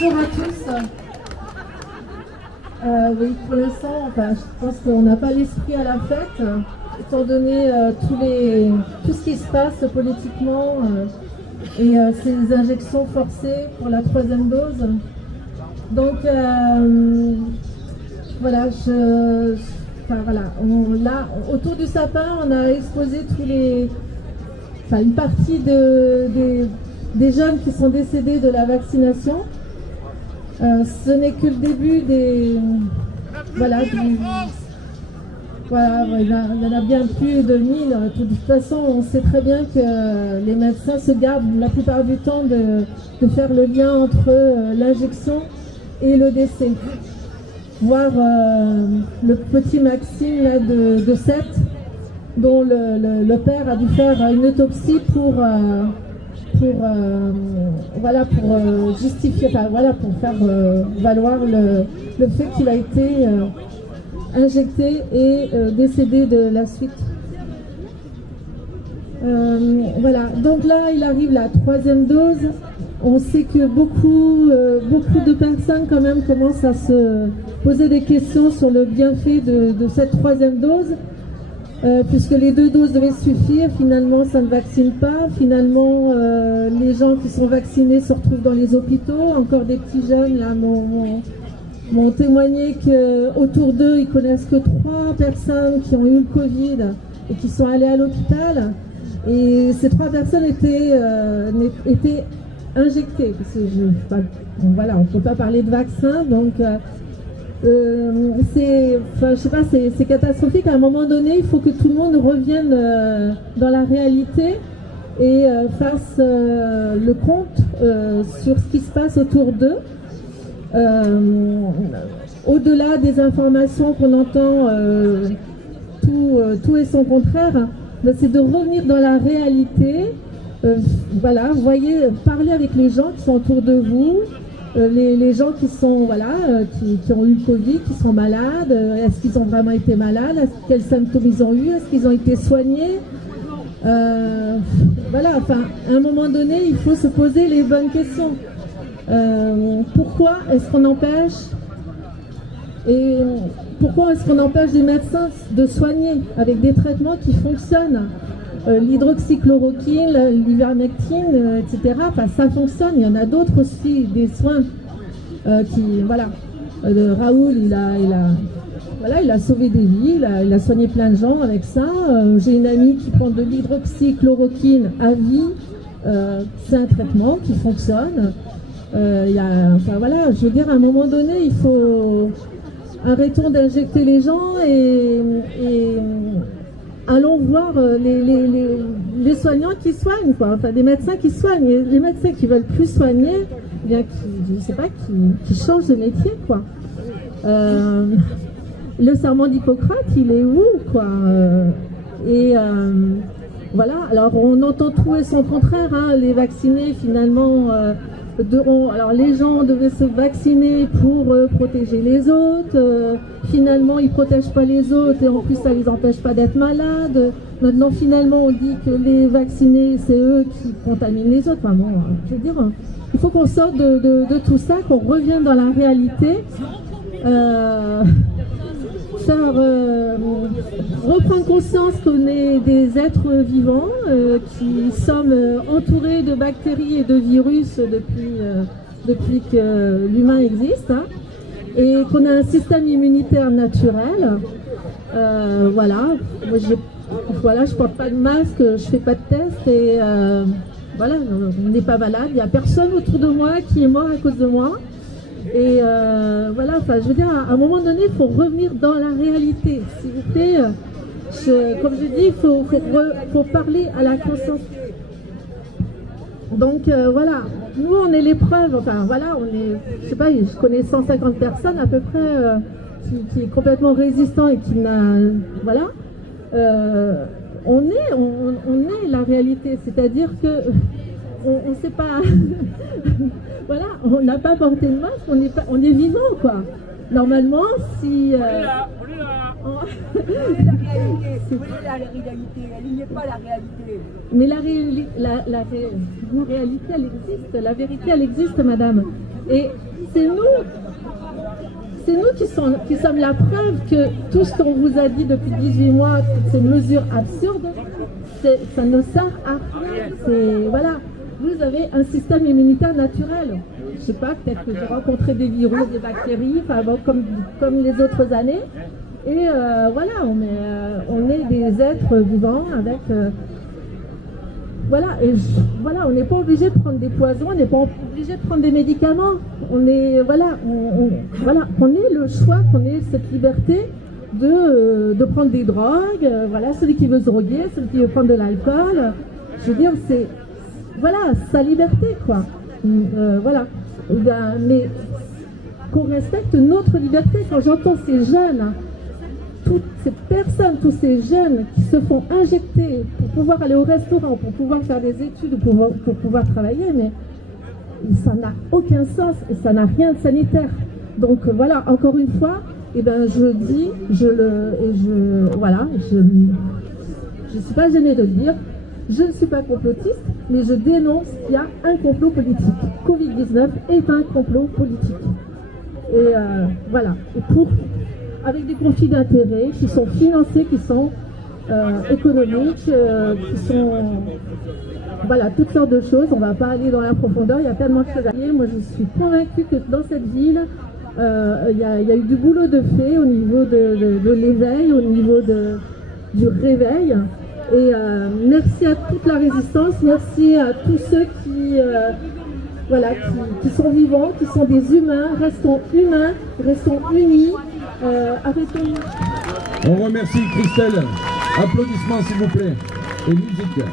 Bonjour à tous. Oui, pour l'instant, enfin, je pense qu'on n'a pas l'esprit à la fête, étant donné tout ce qui se passe politiquement et ces injections forcées pour la 3e dose. Donc, voilà, là, autour du sapin, on a exposé une partie des jeunes qui sont décédés de la vaccination. Ce n'est que le début il y en a bien plus de 1000. De toute façon, on sait très bien que les médecins se gardent la plupart du temps de faire le lien entre l'injection et le décès. Voir le petit Maxime là, de 7, dont le père a dû faire une autopsie pour justifier, pour faire valoir le fait qu'il a été injecté et décédé de la suite. Donc là il arrive la 3e dose. On sait que beaucoup de personnes quand même commencent à se poser des questions sur le bienfait de cette 3e dose. Puisque les 2 doses devaient suffire, finalement ça ne vaccine pas, finalement les gens qui sont vaccinés se retrouvent dans les hôpitaux. Encore des petits jeunes là m'ont témoigné qu'autour d'eux ils connaissent que 3 personnes qui ont eu le Covid et qui sont allées à l'hôpital, et ces 3 personnes étaient injectées, parce que on ne peut pas parler de vaccin, donc c'est catastrophique. À un moment donné, il faut que tout le monde revienne dans la réalité et fasse le compte sur ce qui se passe autour d'eux. Au-delà des informations qu'on entend, tout et son contraire, c'est de revenir dans la réalité. Parler avec les gens qui sont autour de vous. Les gens qui sont qui ont eu le Covid, qui sont malades, est-ce qu'ils ont vraiment été malades, quels symptômes ils ont eu, est-ce qu'ils ont été soignés, à un moment donné il faut se poser les bonnes questions. Pourquoi est-ce qu'on empêche des médecins de soigner avec des traitements qui fonctionnent? L'hydroxychloroquine, l'ivermectine, etc. Ça fonctionne. Il y en a d'autres aussi, des soins Raoul, il a sauvé des vies, il a soigné plein de gens avec ça. J'ai une amie qui prend de l'hydroxychloroquine à vie. C'est un traitement qui fonctionne. Je veux dire, à un moment donné, il faut arrêtons d'injecter les gens et allons voir les soignants qui soignent, des médecins qui soignent. Et les médecins qui veulent plus soigner, qui changent de métier, le serment d'Hippocrate, il est où, alors on entend tout et son contraire, les vaccinés finalement alors les gens devaient se vacciner pour protéger les autres, finalement ils ne protègent pas les autres et en plus ça ne les empêche pas d'être malades. Maintenant finalement on dit que les vaccinés c'est eux qui contaminent les autres. Je veux dire, il faut qu'on sorte de tout ça, qu'on revienne dans la réalité, reprendre conscience qu'on est des êtres vivants qui sommes entourés de bactéries et de virus depuis que l'humain existe, et qu'on a un système immunitaire naturel. Je porte pas de masque, je fais pas de test et on n'est pas malade. Il n'y a personne autour de moi qui est mort à cause de moi. Et je veux dire, à un moment donné, il faut revenir dans la réalité. S'il vous plaît, comme je dis, il faut parler à la conscience. Donc nous on est l'épreuve, je connais 150 personnes à peu près qui est complètement résistant et qui n'a, on est la réalité, c'est-à-dire que on sait pas, on n'a pas porté de masque, on est vivant, Normalement, si... On est là. On est la réalité, elle n'est pas la réalité. Mais la réalité, elle existe, la vérité, elle existe, madame. Et c'est nous qui sommes la preuve que tout ce qu'on vous a dit depuis 18 mois, toutes ces mesures absurdes, ça ne sert à rien. Voilà, vous avez un système immunitaire naturel. Je sais pas, peut-être que j'ai rencontré des virus, des bactéries, enfin, bon, comme les autres années. Et voilà, on est des êtres vivants avec... voilà, voilà, on n'est pas obligé de prendre des poisons, on n'est pas obligé de prendre des médicaments. On est, voilà, qu'on ait le choix, qu'on ait cette liberté de prendre des drogues. Voilà, celui qui veut se droguer, celui qui veut prendre de l'alcool. Je veux dire, c'est, voilà, sa liberté, quoi. Voilà. Ben, mais qu'on respecte notre liberté. Quand j'entends ces jeunes, toutes ces personnes, tous ces jeunes qui se font injecter pour pouvoir aller au restaurant, pour pouvoir faire des études, pour pouvoir travailler, mais ça n'a aucun sens et ça n'a rien de sanitaire. Donc voilà, encore une fois, eh ben, je dis, voilà, je ne suis pas gênée de le dire, je ne suis pas complotiste, mais je dénonce qu'il y a un complot politique. Covid-19 est un complot politique. Et voilà, et avec des conflits d'intérêts qui sont financés, qui sont économiques, qui sont... Voilà, toutes sortes de choses. On ne va pas aller dans la profondeur, il y a tellement de choses à dire. Moi, je suis convaincue que dans cette ville, il y a eu du boulot de fait au niveau de l'éveil, au niveau du réveil. Et merci à toute la résistance, merci à tous ceux qui... voilà, qui sont vivants, qui sont des humains, restons unis, arrêtons. On remercie Christelle. Applaudissements s'il vous plaît. Et musique.